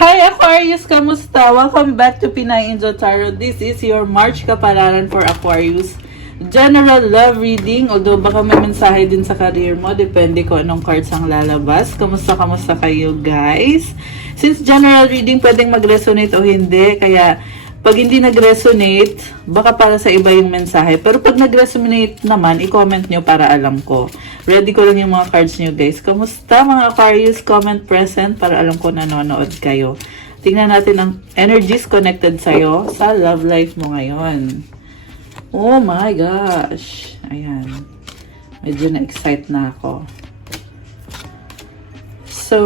Hi Aquarius! Kamusta? Welcome back to Pinay Angel Tarot. This is your March kapalaran for Aquarius. General love reading, although baka may mensahe din sa career mo, depende ko anong cards ang lalabas. Kamusta kayo guys? Since general reading pwedeng mag-resonate o hindi, kaya pag hindi nag-resonate, baka para sa iba yung mensahe. Pero pag nag-resonate naman, i-comment nyo para alam ko. Ready ko lang yung mga cards nyo guys. Kamusta mga Aquarius? Comment present para alam ko nanonood kayo. Tingnan natin ang energies connected sa'yo sa love life mo ngayon. Oh my gosh. Ayan. Medyo na-excite na ako. So,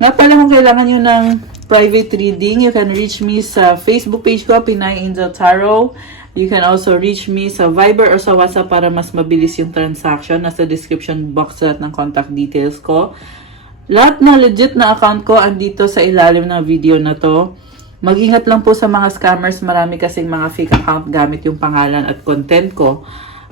nga pala kung kailangan nyo ng private reading, you can reach me sa Facebook page ko, Pinay Angel Tarot. You can also reach me sa Viber or sa WhatsApp para mas mabilis yung transaction. Nasa description box lahat ng contact details ko. Lahat na legit na account ko andito sa ilalim ng video na to. Mag-ingat lang po sa mga scammers. Marami kasing mga fake account gamit yung pangalan at content ko.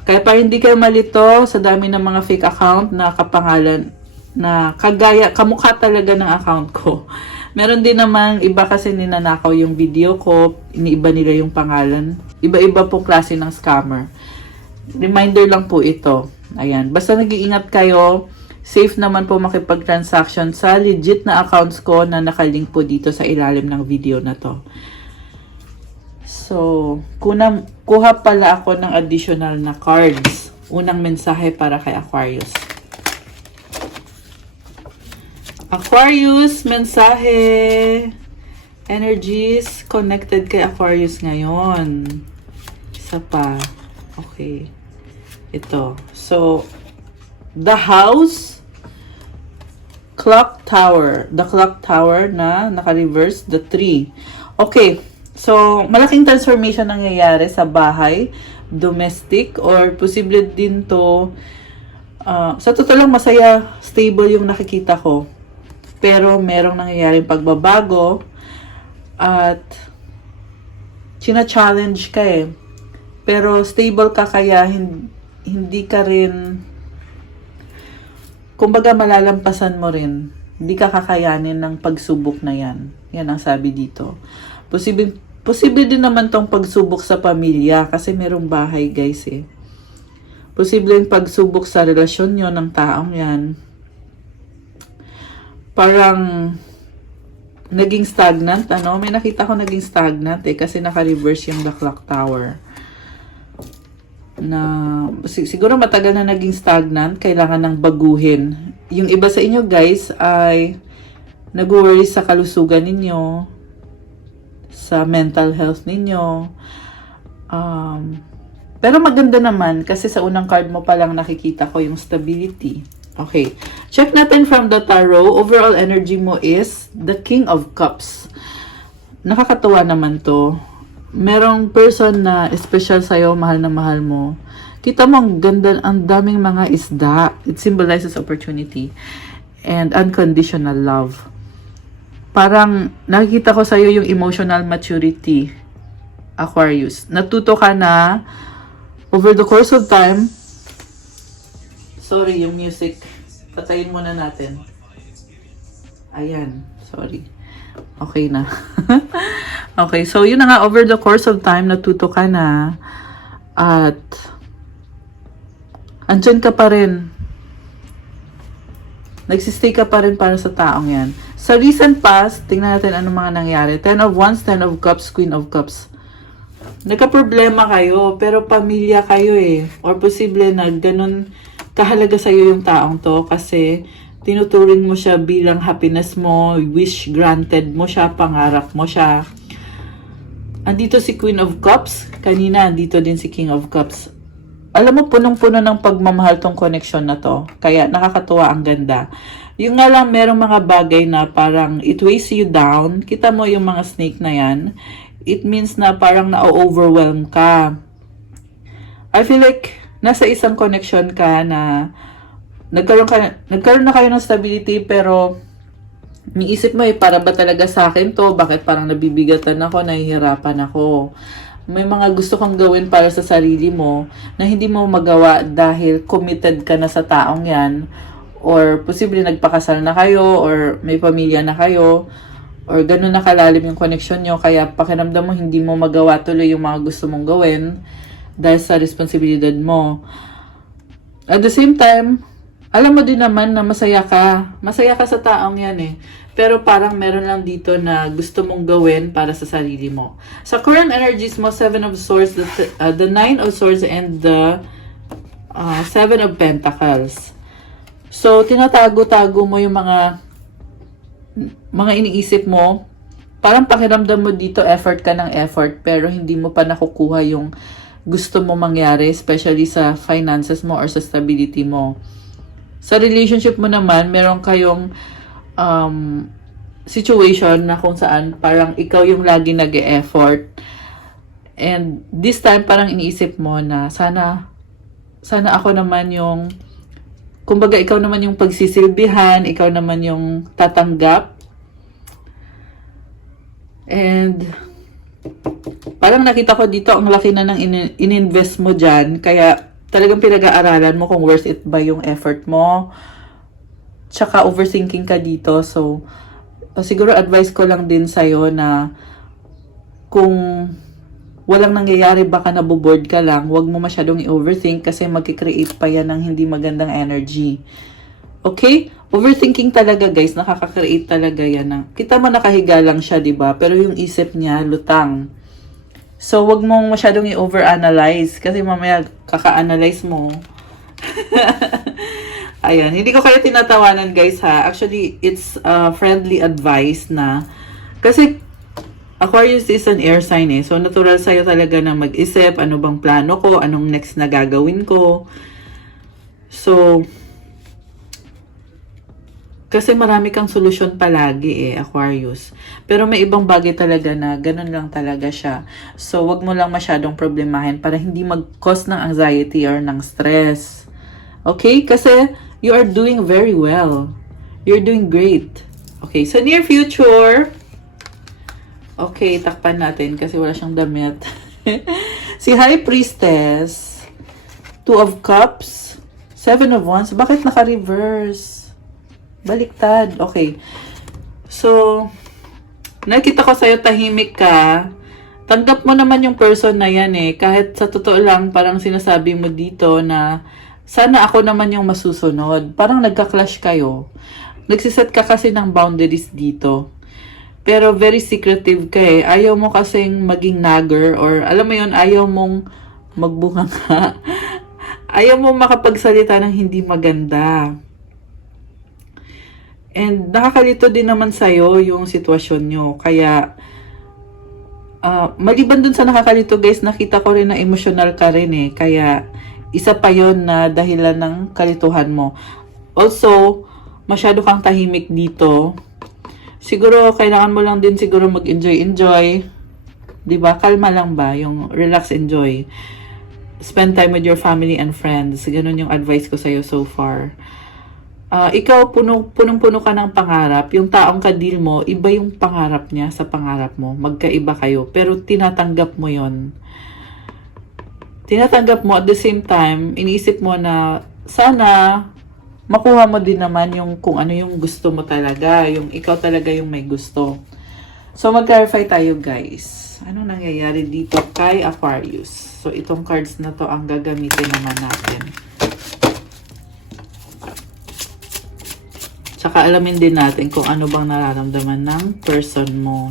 Kaya para hindi kayo malito sa dami ng mga fake account na kapangalan na kagaya, kamukha talaga ng account ko. Meron din naman, iba kasi ninanakaw yung video ko, iniiba nila yung pangalan. Iba-iba pong klase ng scammer. Reminder lang po ito. Ayan, basta nag-iingat kayo, safe naman po makipag-transaction sa legit na accounts ko na nakalink po dito sa ilalim ng video na to. So, kuha pala ako ng additional na cards. Unang mensahe para kay Aquarius. Aquarius, mensahe, energies connected kay Aquarius ngayon. Isa pa. Okay. Ito. So, the house, clock tower. The clock tower na naka-reverse, the tree. Okay. So, malaking transformation nangyayari sa bahay, domestic, or posible din to, sa totoo lang masaya, stable yung nakikita ko. Pero merong nangyayaring pagbabago at china-challenge ka eh. Pero stable ka kaya hindi ka rin, kumbaga malalampasan mo rin. Hindi ka kakayanin ng pagsubok na yan. Yan ang sabi dito. Posible din naman tong pagsubok sa pamilya kasi merong bahay guys eh. Posible yung pagsubok sa relasyon nyo ng taong yan. Parang naging stagnant, ano? May nakita ko naging stagnant eh, kasi naka-reverse yung the clock tower. Na, siguro matagal na naging stagnant, kailangan ng baguhin. Yung iba sa inyo guys ay nag-worry sa kalusugan ninyo, sa mental health ninyo. Pero maganda naman, kasi sa unang card mo palang nakikita ko yung stability. Okay. Check natin from the tarot. Overall energy mo is the King of Cups. Nakakatuwa naman to. Merong person na special sa'yo, mahal na mahal mo. Kita mo ang ganda, ang daming mga isda. It symbolizes opportunity and unconditional love. Parang nakikita ko sa'yo yung emotional maturity, Aquarius. Natuto ka na over the course of time. Sorry, yung music. Patayin muna natin. Ayan. Sorry. Okay na. Okay, so yun na nga. Over the course of time, natuto ka na. At andyan ka pa rin. Nagsistay ka pa rin para sa taong yan. Sa recent past, tingnan natin ano mga nangyari. 10 of Wands, 10 of Cups, Queen of Cups. Nagka-problema kayo, pero pamilya kayo eh. Or posible na ganun kahalaga sa'yo yung taong to kasi tinuturing mo siya bilang happiness mo, wish granted mo siya, pangarap mo siya. Andito si Queen of Cups, kanina andito din si King of Cups. Alam mo, punong-puno ng pagmamahal tong connection na to. Kaya nakakatuwa, ang ganda. Yung nga lang, merong mga bagay na parang it weighs you down. Kita mo yung mga snake na yan. It means na parang na-overwhelm ka. I feel like nasa isang connection ka na nagkaroon na kayo ng stability pero niisip mo para ba talaga sa akin to? Bakit parang nabibigatan ako, nahihirapan ako? May mga gusto kang gawin para sa sarili mo na hindi mo magawa dahil committed ka na sa taong yan, or posible nagpakasal na kayo or may pamilya na kayo, or ganun na kalalim yung connection nyo, kaya pakiramdam mo hindi mo magawa tuloy yung mga gusto mong gawin dahil sa responsibilidad mo. At the same time, alam mo din naman na masaya ka. Masaya ka sa taong yan eh. Pero parang meron lang dito na gusto mong gawin para sa sarili mo. Sa current energies mo, 7 of Swords, the 9 of Swords, and the 7 of Pentacles. So, tinatago-tago mo yung mga iniisip mo. Parang pakiramdam mo dito, effort ka ng effort, pero hindi mo pa nakukuha yung gusto mo mangyari, especially sa finances mo or sa stability mo. Sa relationship mo naman, meron kayong situation na kung saan parang ikaw yung lagi nag-e-effort. And this time, parang iniisip mo na sana ako naman yung, kumbaga ikaw naman yung pagsisilbihan, ikaw naman yung tatanggap. And parang nakita ko dito, ang laki na ng ininvest mo dyan, kaya talagang pinag-aaralan mo kung worth it ba yung effort mo. Tsaka overthinking ka dito. So, siguro advice ko lang din sa'yo na kung walang nangyayari, baka naboboard ka lang, huwag mo masyadong i-overthink kasi magkikreate pa yan ng hindi magandang energy. Okay? Overthinking talaga guys, nakaka-create talaga yan. Kita mo nakahiga lang siya, diba? Pero yung isip niya, lutang. So, wag mong masyadong i-overanalyze kasi mamaya kaka-analyze mo. Ayan, hindi ko kayo tinatawanan guys ha. Actually, it's friendly advice na kasi Aquarius is an air sign eh. So, natural sa'yo talaga na mag-isip, ano bang plano ko, anong next na gagawin ko. So, kasi marami kang solusyon palagi eh, Aquarius. Pero may ibang bagay talaga na ganun lang talaga siya. So, wag mo lang masyadong problemahin para hindi mag-cause ng anxiety or ng stress. Okay? Kasi you are doing very well. You're doing great. Okay, so near future. Okay, takpan natin kasi wala siyang damit. Si High Priestess, 2 of Cups, 7 of Wands. Bakit naka-reverse? Baliktad. Okay. So, nakita ko sa'yo tahimik ka. Tanggap mo naman yung person na yan eh. Kahit sa totoo lang, parang sinasabi mo dito na sana ako naman yung masusunod. Parang nagka-clash kayo. Nagsiset ka kasi ng boundaries dito. Pero very secretive ka eh. Ayaw mo kasing maging nagger or alam mo yun, ayaw mong magbunga ka. Ayaw mo makapagsalita ng hindi maganda. And nakakalito din naman sa'yo yung sitwasyon nyo. Kaya, maliban dun sa nakakalito guys, nakita ko rin na emotional ka rin eh. Kaya, isa pa yon na dahilan ng kalituhan mo. Also, masyado kang tahimik dito. Siguro, kailangan mo lang din siguro mag-enjoy. Diba? Kalma lang ba? Yung relax, enjoy. Spend time with your family and friends. Ganun yung advice ko sa'yo so far. Ikaw, punong-puno ka ng pangarap. Yung taong ka-deal mo, iba yung pangarap niya sa pangarap mo. Magkaiba kayo. Pero tinatanggap mo yon. Tinatanggap mo at the same time, iniisip mo na sana makuha mo din naman yung kung ano yung gusto mo talaga. Yung ikaw talaga yung may gusto. So, mag-clarify tayo guys. Anong nangyayari dito kay Aquarius? So, itong cards na to ang gagamitin naman natin. Tsaka alamin din natin kung ano bang nararamdaman ng person mo.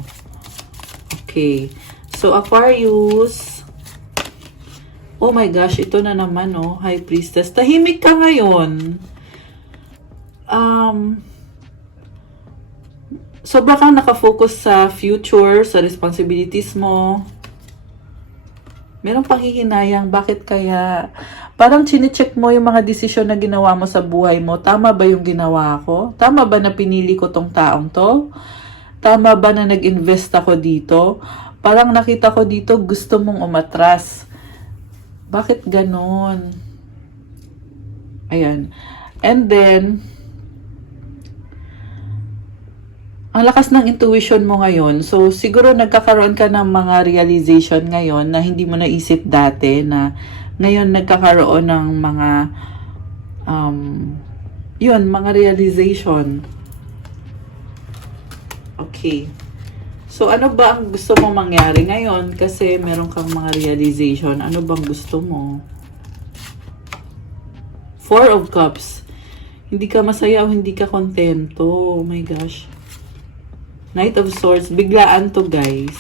Okay. So, Aquarius. Oh my gosh, ito na naman, oh. High Priestess. Tahimik ka ngayon. Sobra kang nakafocus sa future, sa responsibilities mo. Meron pang hihinayang. Bakit kaya? Parang chine-check mo yung mga desisyon na ginawa mo sa buhay mo. Tama ba yung ginawa ko? Tama ba na pinili ko tong taong to? Tama ba na nag-invest ako dito? Parang nakita ko dito, gusto mong umatras. Bakit ganon? Ayan. And then, ang lakas ng intuition mo ngayon. So, siguro nagkakaroon ka ng mga realization ngayon na hindi mo naisip dati na ngayon nagkakaroon ng mga mga realization. Okay. So, ano ba ang gusto mo mangyari ngayon? Kasi meron kang mga realization. Ano bang gusto mo? Four of Cups. Hindi ka masaya o hindi ka kontento. Oh my gosh. Knight of Swords. Biglaan to, guys.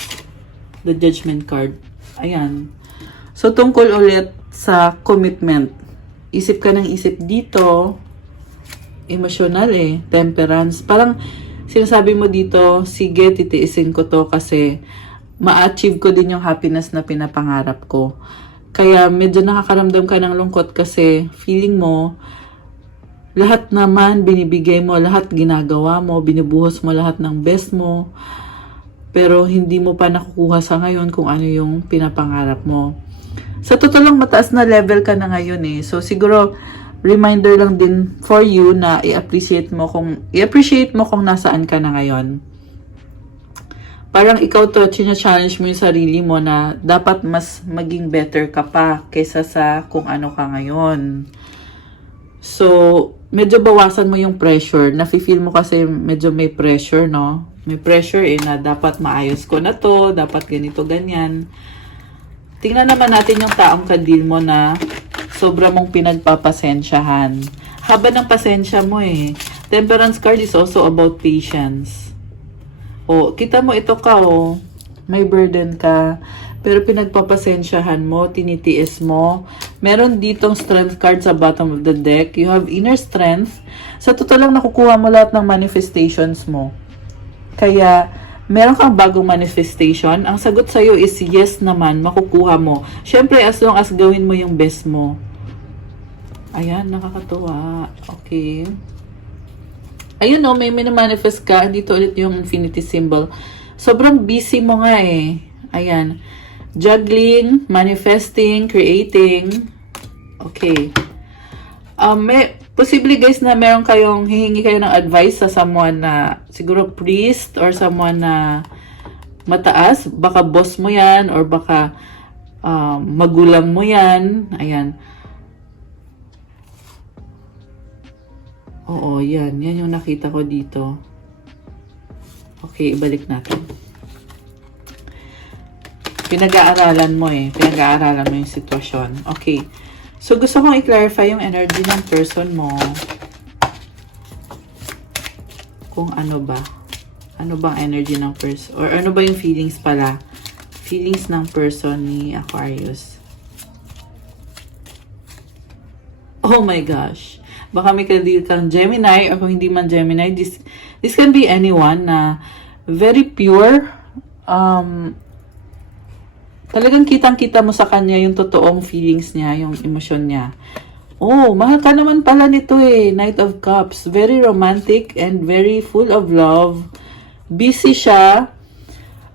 The Judgment card. Ayan. So, tungkol ulit sa commitment. Isip ka ng isip dito. Emotional eh. Temperance. Parang sinasabi mo dito, sige, titiisin ko to kasi ma-achieve ko din yung happiness na pinapangarap ko. Kaya medyo nakakaramdam ka ng lungkot kasi feeling mo, lahat naman binibigay mo, lahat ginagawa mo, binubuhos mo lahat ng best mo, pero hindi mo pa nakukuha sa ngayon kung ano yung pinapangarap mo. Sa totoo lang, mataas na level ka na ngayon eh. So siguro, reminder lang din for you na i-appreciate mo kung nasaan ka na ngayon. Parang ikaw to, challenge mo yung sarili mo na dapat mas maging better ka pa kaysa sa kung ano ka ngayon. So, medyo bawasan mo yung pressure. Nafe-feel mo kasi medyo may pressure, no? May pressure na dapat maayos ko na to, dapat ganito, ganyan. Tingnan naman natin yung taong kadil mo na sobra mong pinagpapasensyahan. Haba ng pasensya mo eh. Temperance card is also about patience. O, kita mo ito ka may burden ka, pero pinagpapasensyahan mo, tinitiis mo. Meron ditong strength card sa bottom of the deck. You have inner strength. Sa totoo lang, nakukuha mo lahat ng manifestations mo. Kaya, meron kang bagong manifestation. Ang sagot sa'yo is yes naman, makukuha mo. Syempre, as long as gawin mo yung best mo. Ayan, nakakatuwa. Okay. Ayun may manifest ka. Dito ulit yung infinity symbol. Sobrang busy mo nga eh. Ayan. Juggling, manifesting, creating. Okay. Posible guys na meron kayong hihingi kayo ng advice sa someone na siguro priest or someone na mataas. Baka boss mo yan or baka magulang mo yan. Ayan. Oo, yan. Yan yung nakita ko dito. Okay, ibalik natin. Pinag-aaralan mo eh. Pinag-aaralan mo yung sitwasyon. Okay. So, gusto kong i-clarify yung energy ng person mo. Kung ano ba. Ano bang energy ng person? Or ano ba yung feelings pala? Feelings ng person ni Aquarius. Oh my gosh. Baka may kadil kang Gemini or kung hindi man Gemini, this can be anyone na very pure. Talagang kitang-kita mo sa kanya yung totoong feelings niya, yung emosyon niya. Oh, mahal ka naman pala nito eh. Knight of Cups. Very romantic and very full of love. Busy siya.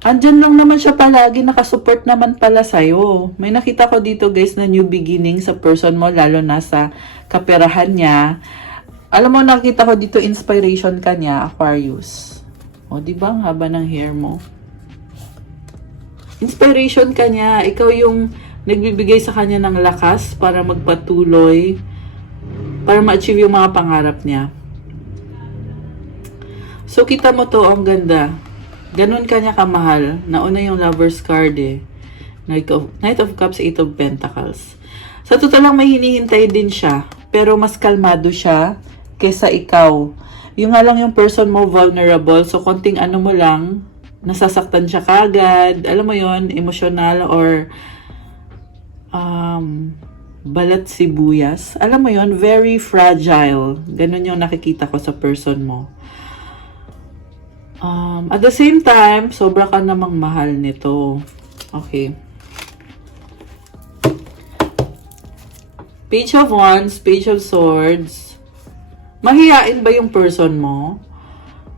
Andyan lang naman siya palagi, nakasupport naman pala sa'yo. May nakita ko dito guys na new beginning sa person mo, lalo na sa kaperahan niya. Alam mo, nakita ko dito inspiration ka niya, Aquarius. O, diba? Ang haba ng hair mo. Inspiration ka niya. Ikaw yung nagbibigay sa kanya ng lakas para magpatuloy, para ma-achieve yung mga pangarap niya. So, kita mo to, ang ganda. Ganun kanya kamahal. Nauna yung Lover's card eh. Knight of Cups, 8 of Pentacles. Sa totoo lang, may hinihintay din siya. Pero mas kalmado siya kesa ikaw. Yung nga lang yung person mo vulnerable. So, konting ano mo lang, nasasaktan siya kagad. Alam mo yon, emotional or balat sibuyas. Alam mo yon, very fragile. Ganun yung nakikita ko sa person mo. At the same time, sobra ka namang mahal nito. Okay. Page of Wands, Page of Swords. Mahihain ba yung person mo?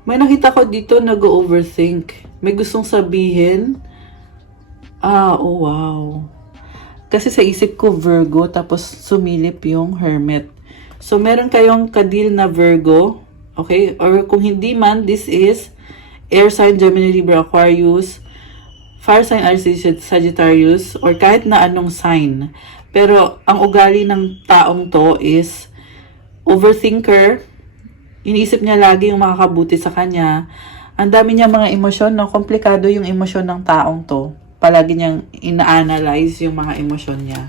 May nakita ko dito nag-overthink. May gustong sabihin. Oh wow. Kasi sa isip ko Virgo, tapos sumilip yung Hermit. So, meron kayong kadil na Virgo. Okay? Or kung hindi man, this is Air sign, Gemini, Libra, Aquarius, Fire sign, Aries, Sagittarius, or kahit na anong sign. Pero, ang ugali ng taong to is overthinker. Iniisip niya lagi yung makakabuti sa kanya. Ang dami niya mga emosyon, no? Komplikado yung emosyon ng taong to. Palagi niyang ina-analyze yung mga emosyon niya.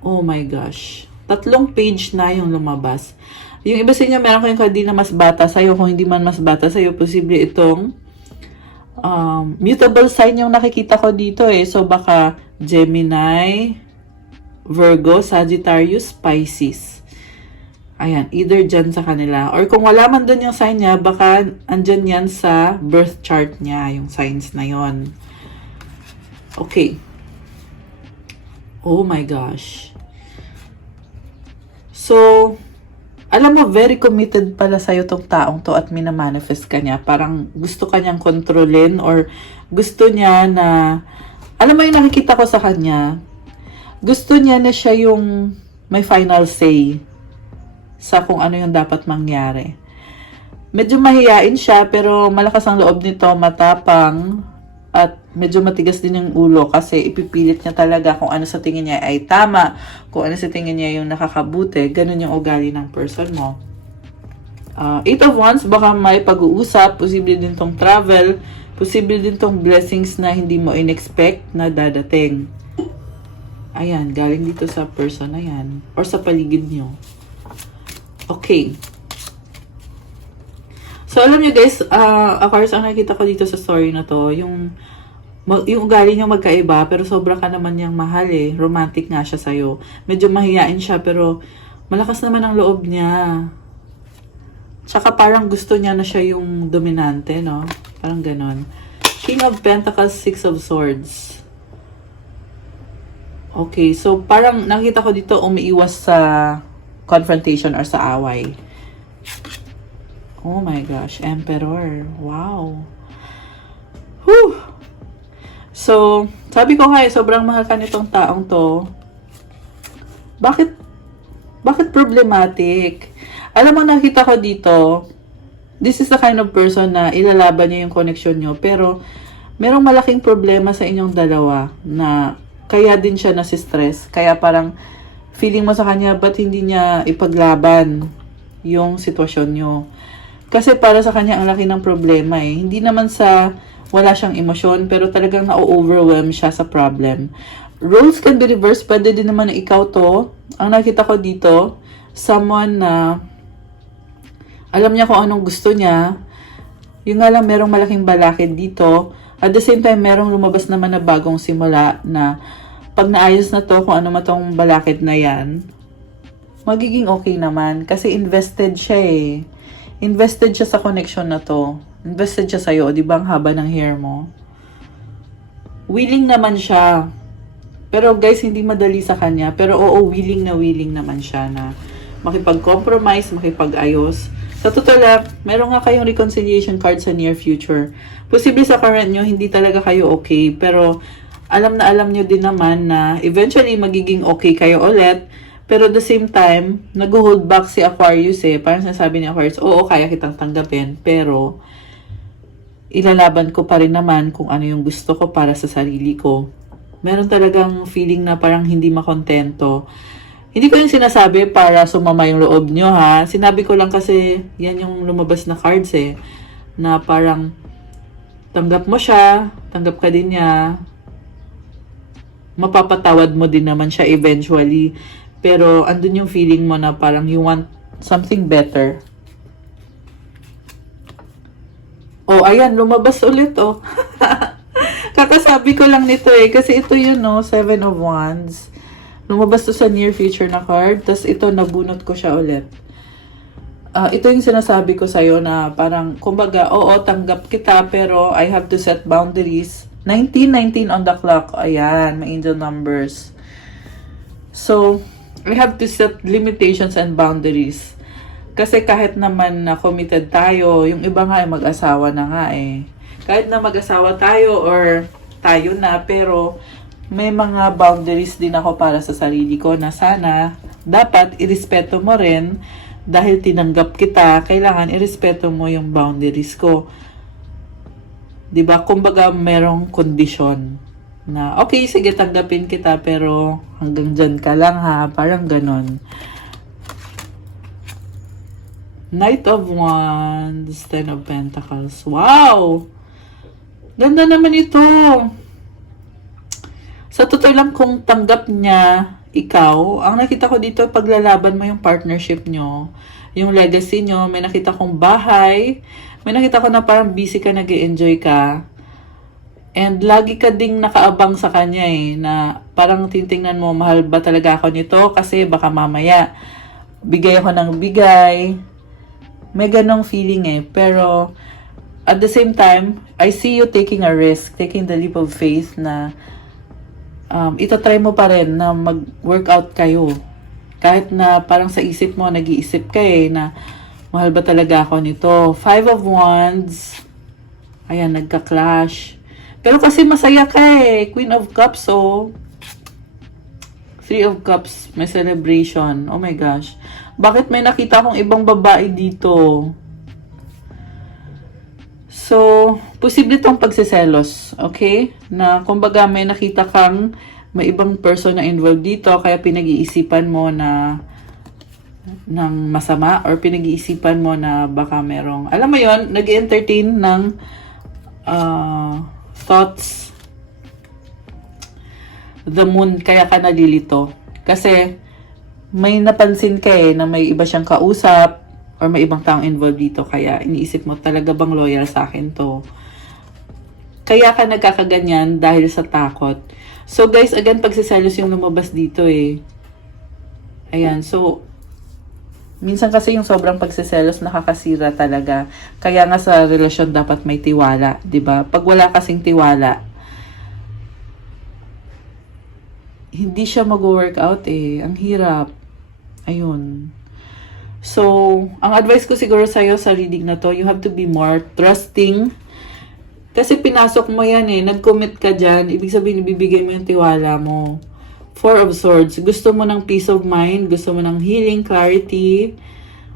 Oh my gosh. 3 page na yung lumabas. Yung iba sa inyo, meron kayong kadi na mas bata sa'yo. Kung hindi man mas bata sa'yo, posible itong mutable sign yung nakikita ko dito eh. So, baka Gemini, Virgo, Sagittarius, Pisces. Ayan, either dyan sa kanila. Or kung wala man dun yung sign niya, baka andyan yan sa birth chart niya, yung signs na yon. Okay. Oh my gosh. So, alam mo, very committed pala sa'yo tong taong to at minamanifest ka niya. Parang gusto ka niyang kontrolin or gusto niya na, alam mo yung nakikita ko sa kanya, gusto niya na siya yung may final say sa kung ano yung dapat mangyari. Medyo mahiyain siya pero malakas ang loob nito, matapang, at medyo matigas din yung ulo kasi ipipilit niya talaga kung ano sa tingin niya ay tama, kung ano sa tingin niya yung nakakabuti. Ganun yung ugali ng person mo. 8 of Wands, baka may pag-uusap, posible din tong travel, posible din tong blessings na hindi mo in-expect na dadating. Ayan, galing dito sa person na yan or sa paligid nyo. Okay. So, alam niyo guys, Aquarius, ang nakikita ko dito sa story na to, yung ugali niya magkaiba, pero sobra ka naman niyang mahal eh. Romantic nga siya sa'yo. Medyo mahiyain siya, pero malakas naman ang loob niya. Tsaka parang gusto niya na siya yung dominante, no? Parang ganon. King of Pentacles, Six of Swords. Okay, so parang nakita ko dito umiiwas sa confrontation or sa away. Oh my gosh, Emperor. Wow. Whew. So, sabi ko nga sobrang mahal ka nitong taong to. Bakit problematic? Alam mo, nakita ko dito, this is the kind of person na ilalaban niya yung connection nyo, pero merong malaking problema sa inyong dalawa na kaya din siya nasi-stress. Kaya parang feeling mo sa kanya, ba't hindi niya ipaglaban yung sitwasyon nyo? Kasi para sa kanya, ang laki ng problema eh. Hindi naman sa wala siyang emosyon, pero talagang na-overwhelm siya sa problem. Roles can be reversed. Pwede din naman na ikaw to. Ang nakita ko dito, someone na alam niya kung anong gusto niya. Yung nga lang, merong malaking balakid dito. At the same time, merong lumabas naman na bagong simula na pag naayos na to, kung ano matong balakid na yan, magiging okay naman. Kasi invested siya eh. Invested siya sa connection na to. Invested siya sa'yo. Di ba ang haba ng hair mo? Willing naman siya. Pero guys, hindi madali sa kanya. Pero oo, willing naman siya na makipag-compromise, makipag-ayos. Sa totoo lang, meron nga kayong reconciliation card sa near future. Posible sa current nyo, hindi talaga kayo okay. Pero alam nyo din naman na eventually magiging okay kayo ulit. Pero at the same time, nag-hold back si Aquarius eh. Parang sinasabi ni Aquarius, oo, kaya kitang tanggapin. Pero ilalaban ko pa rin naman kung ano yung gusto ko para sa sarili ko. Meron talagang feeling na parang hindi makontento. Hindi ko yung sinasabi para sumama yung loob nyo ha. Sinabi ko lang kasi yan yung lumabas na cards eh. Na parang tanggap mo siya, tanggap ka din niya. Mapapatawad mo din naman siya eventually. Pero andun yung feeling mo na parang you want something better. Oh, ayan, lumabas ulit oh. Kakasabi ko lang nito eh. Kasi ito yun no, Seven of Wands. Lumabas to sa near future na card. Tapos ito, nabunot ko siya ulit. Ito yung sinasabi ko sa'yo na parang, kumbaga, oo, tanggap kita, pero I have to set boundaries. 19 on the clock. Ayan, may angel numbers. So, I have to set limitations and boundaries. Kasi kahit naman na committed tayo, yung iba nga ay mag-asawa na nga eh. Kahit na mag-asawa tayo or tayo na, pero may mga boundaries din ako para sa sarili ko na sana dapat irespeto mo rin dahil tinanggap kita, kailangan irespeto mo yung boundaries ko. 'Di ba? Kumbaga merong kondisyon na okay, sige tanggapin kita pero hanggang dyan ka lang ha, parang ganon. Knight of Wands, Ten of Pentacles. Wow! Ganda naman ito. Sa totoo lang, kung tanggap niya ikaw, ang nakita ko dito, paglalaban mo yung partnership nyo, yung legacy nyo, may nakita kong bahay, may nakita ko na parang busy ka, nag-enjoy ka, and lagi ka ding nakaabang sa kanya na parang titingnan mo, mahal ba talaga ako nito? Kasi baka mamaya, bigay ako ng bigay. May ganong feeling pero at the same time, I see you taking a risk, taking the leap of faith na itatry mo pa rin na mag-workout kayo. Kahit na parang sa isip mo, nag-iisip ka na mahal ba talaga ako nito? Five of Wands. Ayan, nagka-clash. Pero kasi masaya ka Queen of Cups, Three of Cups, may celebration. Oh my gosh. Bakit may nakita akong ibang babae dito? So, posible itong pagsiselos, okay? Na kumbaga may nakita kang may ibang person na involved dito, kaya pinag-iisipan mo na ng masama or pinag-iisipan mo na baka merong, alam mo yon, nag-entertain ng thoughts. The moon, kaya ka nalilito. Kasi may napansin ka na may iba siyang kausap, or may ibang taong involved dito, kaya iniisip mo, talaga bang loyal sa akin to? Kaya ka nagkakaganyan dahil sa takot. So guys, again, pagsiselos yung lumabas dito Ayan, so, minsan kasi yung sobrang pagsiselos nakakasira talaga. Kaya nga sa relasyon dapat may tiwala, 'di ba? Pag wala kasing tiwala, hindi siya mag-workout Ang hirap. Ayun. So, ang advice ko siguro sa'yo sa reading na to, you have to be more trusting. Kasi pinasok mo yan nag-commit ka dyan, ibig sabihin, ibibigay mo yung tiwala mo. Four of Swords, gusto mo ng peace of mind, gusto mo ng healing, clarity.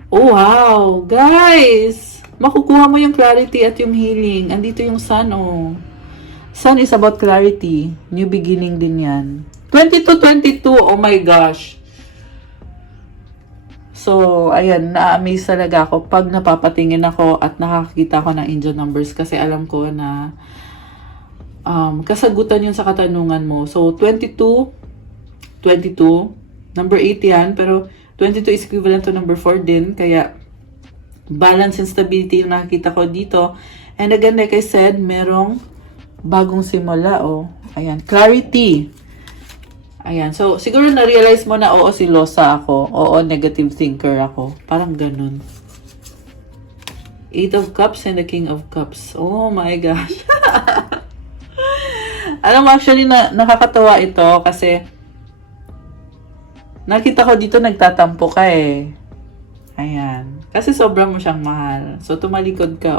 Oh, wow! Guys! Makukuha mo yung clarity at yung healing. Andito yung Sun, Sun is about clarity. New beginning din yan. 22, oh my gosh! So, ayan, na-amaze talaga ako pag napapatingin ako at nakakita ko ng angel numbers kasi alam ko na kasagutan yun sa katanungan mo. So, 22, number 8 yan, pero 22 is equivalent to number 4 din, kaya balance and stability yung nakikita ko dito. And again, like I said, merong bagong simula, Ayan, clarity. Ayan. So, siguro na-realize mo na silosa ako. Negative thinker ako. Parang ganun. Eight of Cups and the King of Cups. Oh my gosh. Alam mo, actually, nakakatawa ito kasi nakita ko dito nagtatampo ka Ayan. Kasi sobrang mo siyang mahal. So, tumalikod ka,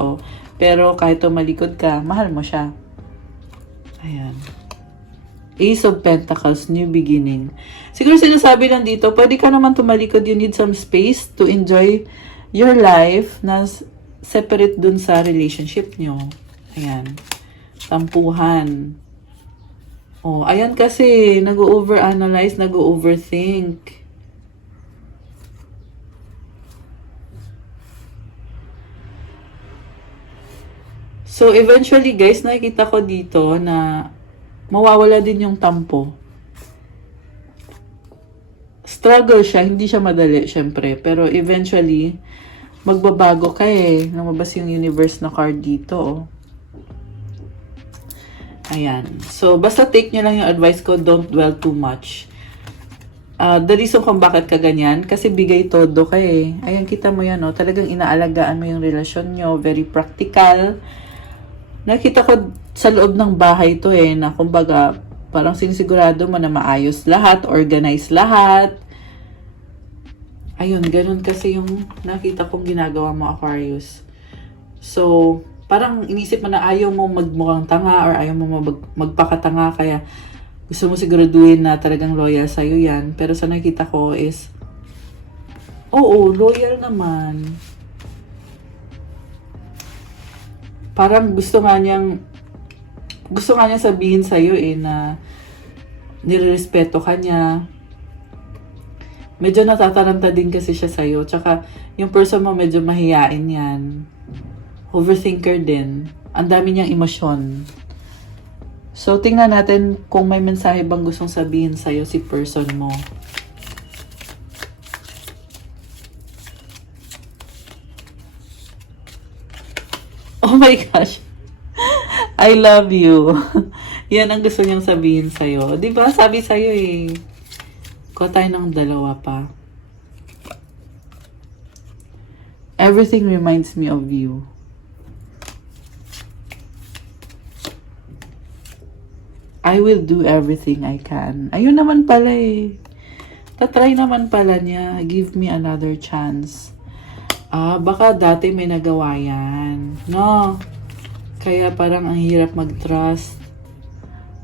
Pero kahit tumalikod ka, mahal mo siya. Ayan. Ace of Pentacles, new beginning. Siguro sinasabi lang dito, pwede ka naman tumalikod, you need some space to enjoy your life na separate dun sa relationship nyo. Ayan. Tampuhan. Ayan kasi, nag-overanalyze, nag-overthink. So, eventually guys, nakikita ko dito na mawawala din yung tampo. Struggle siya, hindi siya madali, syempre. Pero eventually, magbabago ka Lumabas yung universe na card dito, Ayan. So, basta take nyo lang yung advice ko, don't dwell too much. The reason kung bakit ka ganyan, kasi bigay todo ka Ayan, kita mo yan, Talagang inaalagaan mo yung relasyon nyo, very practical. Nakita ko sa loob ng bahay to na kumbaga parang sinisigurado mo na maayos lahat, organize lahat. Ayun, ganun kasi yung nakita kong ginagawa mo, Aquarius. So, parang inisip mo na ayaw mo magmukhang tanga or ayaw mo magpakatanga, kaya gusto mo siguraduhin na talagang loyal sa'yo yan. Pero sa nakita ko is, loyal naman. Parang gusto nga niyang sabihin sa'yo na nirerespeto ka niya. Medyo natataranta din kasi siya sa'yo. Tsaka, yung person mo medyo mahiyain yan. Overthinker din. Ang dami niyang emosyon. So, tingnan natin kung may mensahe bang gustong sabihin sa'yo si person mo. Oh my gosh. I love you. Yan ang gusto niyang sabihin sa'yo. Diba? Sabi sa'yo eh. Kuha tayo ng dalawa pa. Everything reminds me of you. I will do everything I can. Ayun naman pala eh. Tatry naman pala niya. Give me another chance. Baka dati may nagawa yan. No? Kaya parang ang hirap mag-trust.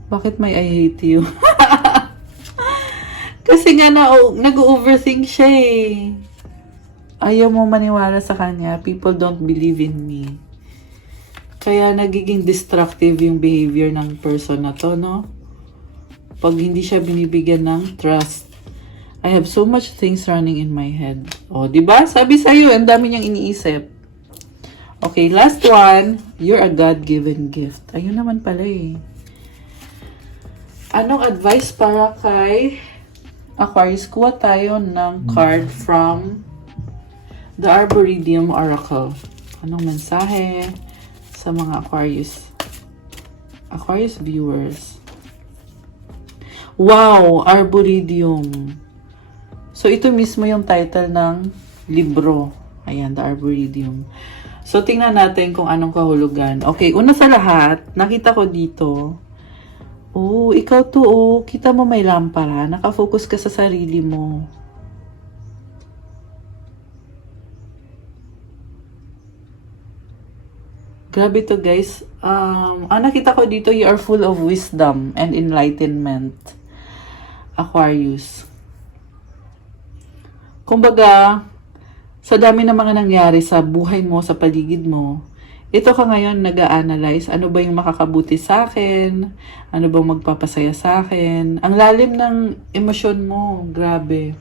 Bakit may I hate you? Kasi nga nag-overthink siya eh. Ayaw mo maniwala sa kanya. People don't believe in me. Kaya nagiging destructive yung behavior ng person na to, no? Pag hindi siya binibigyan ng trust. I have so much things running in my head. O, diba? Sabi sa'yo, ang dami niyang iniisip. Okay, last one. You're a God-given gift. Ayun naman pala eh. Anong advice para kay Aquarius? Kuha tayo ng card from the Arboretum Oracle. Anong mensahe sa mga Aquarius viewers? Wow! Arboretum. So, ito mismo yung title ng libro. Ayan, the Arboretum. So, tingnan natin kung anong kahulugan. Okay, una sa lahat, nakita ko dito. Oh, ikaw to, oh. Kita mo may lampara. Nakafocus ka sa sarili mo. Grabe to, guys. Nakita ko dito, you are full of wisdom and enlightenment. Aquarius. Kumbaga, sa dami ng mga nangyari sa buhay mo, sa paligid mo, ito ka ngayon nag-a-analyze, ano ba yung makakabuti sa akin? Ano bang magpapasaya sa akin? Ang lalim ng emosyon mo, grabe.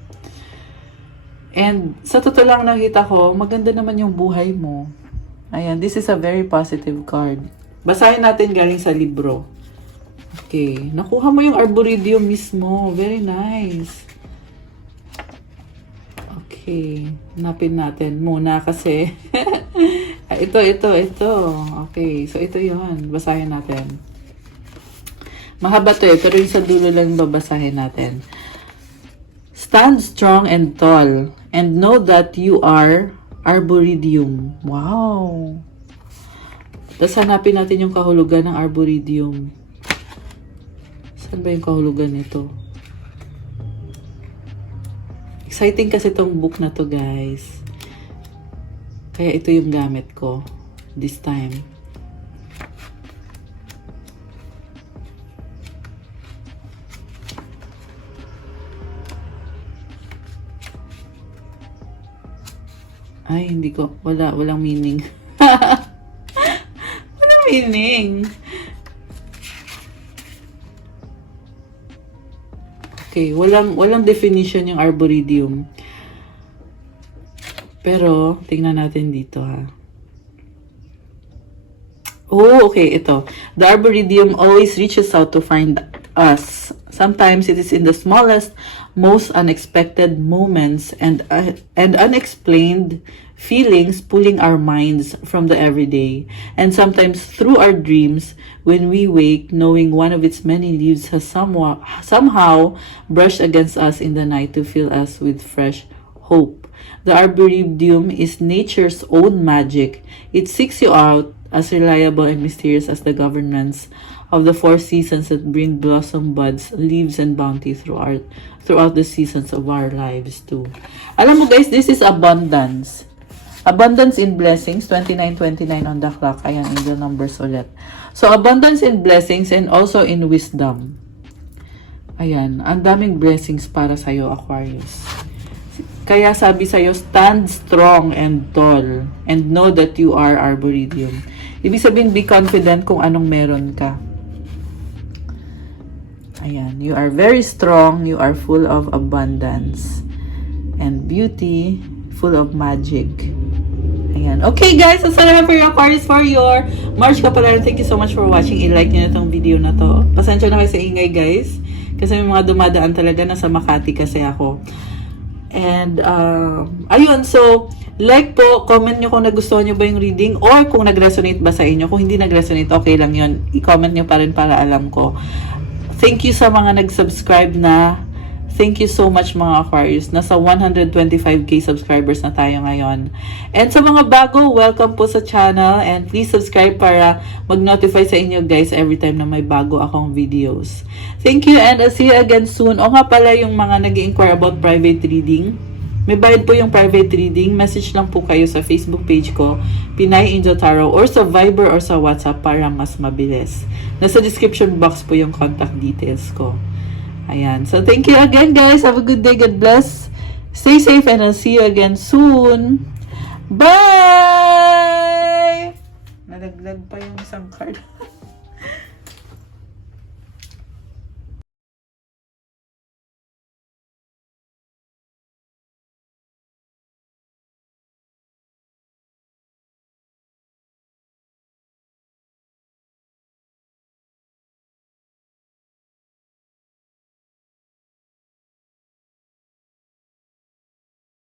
And sa totoo lang nakita ko, maganda naman yung buhay mo. Ayan, this is a very positive card. Basahin natin galing sa libro. Okay, nakuha mo yung Arboretum mismo. Very nice. Okay, hanapin natin muna kasi ito. Okay, so ito yun. Basahin natin. Mahaba to eh, pero yung sa dulo lang babasahin natin. Stand strong and tall and know that you are Arboretum. Wow! Tapos hanapin natin yung kahulugan ng Arboretum. Saan ba yung kahulugan nito? Exciting kasi tong book na to, guys. Kaya ito yung gamit ko this time. Ay, hindi ko. Walang meaning. Walang meaning. Okay, walang definition yung Arboretum. Pero, tingnan natin dito ha. Oh, okay, ito. The Arboretum always reaches out to find us. Sometimes it is in the smallest, most unexpected moments and unexplained feelings pulling our minds from the everyday. And sometimes through our dreams, when we wake, knowing one of its many leaves has somehow brushed against us in the night to fill us with fresh hope. The Arboretum is nature's own magic. It seeks you out as reliable and mysterious as the governance of the four seasons that bring blossom, buds, leaves, and bounty throughout the seasons of our lives too. Alam mo guys, this is abundance. Abundance in blessings, 29-29 on the clock. Ayan, in the numbers ulit. So, abundance in blessings and also in wisdom. Ayan, ang daming blessings para sa'yo, Aquarius. Kaya sabi sa'yo, stand strong and tall and know that you are Arboretum. Ibig sabihin, be confident kung anong meron ka. Ayan, you are very strong, you are full of abundance. and beauty, full of magic. Ayan. Okay guys, so salamat for your Aquarius for your March Kapalaran. Thank you so much for watching. I-like nyo na itong video na to. Pasensya na kayo sa ingay guys. Kasi may mga dumadaan talaga. Nasa Makati kasi ako. And, ayun. So, like po, comment nyo kung nagustuhan nyo ba yung reading or kung nag-resonate ba sa inyo. Kung hindi nag-resonate, okay lang yun. I-comment nyo pa rin para alam ko. Thank you sa mga nag-subscribe na. Thank you so much mga Aquarius. Nasa 125k subscribers na tayo ngayon. And sa mga bago, welcome po sa channel. And please subscribe para mag-notify sa inyo guys every time na may bago akong videos. Thank you and I'll see you again soon. O nga pala yung mga nag-inquire about private reading. May bayad po yung private reading. Message lang po kayo sa Facebook page ko, Pinay Angel Tarot, or sa Viber or sa WhatsApp para mas mabilis. Nasa description box po yung contact details ko. Ayan. So, thank you again, guys. Have a good day. God bless. Stay safe and I'll see you again soon. Bye! Nalaglag pa yung isang card.